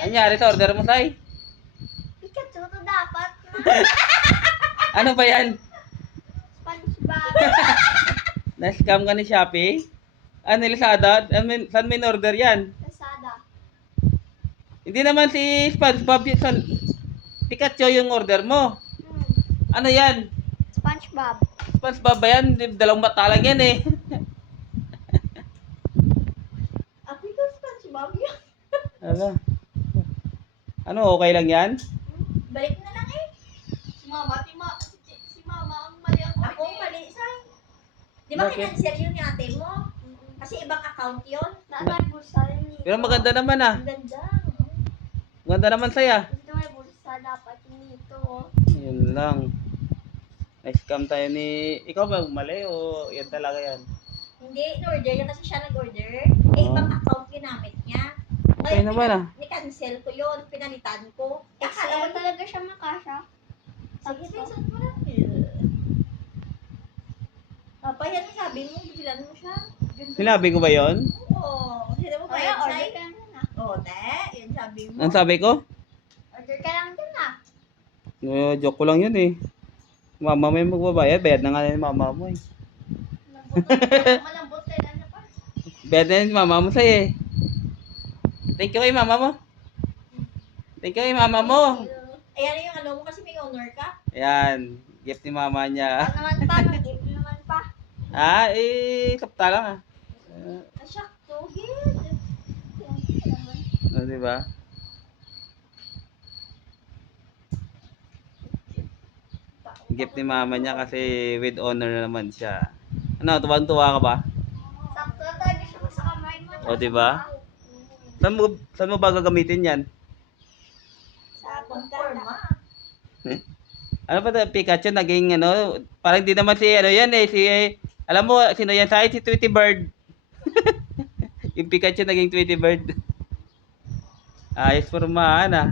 Anyari sa order mo, Sai? Pikachu to dapat. Ano ba yan? SpongeBob. Na-scam ka ni Shopee? Ano, Lazada? Saan may order yan? Lazada. Hindi naman si SpongeBob yung Pikachu yung order mo. Ano yan? SpongeBob. SpongeBob ba yan? Dalawang mata lang yan eh. Ako ito SpongeBob yun. Ano, okay lang yan? Balik na lang eh. Si Mama ang mali ako. Ako mali, Sai. Di ba Bakit? kinansel yun ni ate mo? Kasi ibang account yun. May bulsa rin dito. Pero maganda naman ah. Ang ganda. Maganda naman saya. Dito may bulsa dapat yung dito. Yun lang. Na-scam tayo ni... Ikaw ba mali o yan talaga yan? Hindi, in-order niya kasi siya nag-order. Eh, ibang account ginamit niya. Kaya naman ah. Ni-cancel ko yun, pinalitan ko. Akala mo talaga siya makasya? Sige, screenshot mo lang. Papa, yan ang sabi mo, bibilan mo siya. Sinabi ko ba yon? Oo. Sino mo ba yan, Sai? Oo, te. Yan sabi mo. Ang sabi ko? Order ka lang din ah. Joke ko lang yun eh. Mama mo yung magbabayad. Bayad na nga ni mama mo eh. Malambot tayo na pa. Bayad na ni mama mo sa'yo eh. Thank you kay mama mo. Thank you kay mama mo. Ayan yung ano mo kasi may honor ka. Ayan. Gift ni mama niya. Ano naman pa, nag-gift naman pa. Sapta lang ah. Asyak, tugid. Diba? Gift ni mama niya kasi with honor na naman siya. Ano, tuwang-tuwa ka ba? Sakto na talaga siya sa kamay mo. O, diba? Saan mo ba gagamitin yan? Sa konforma. Ano pa ito, Pikachu naging ano, parang di naman si ano yan eh, alam mo, sino yan sa akin? Si Tweety Bird. Yung Pikachu naging Tweety Bird. Ayos formahan ah.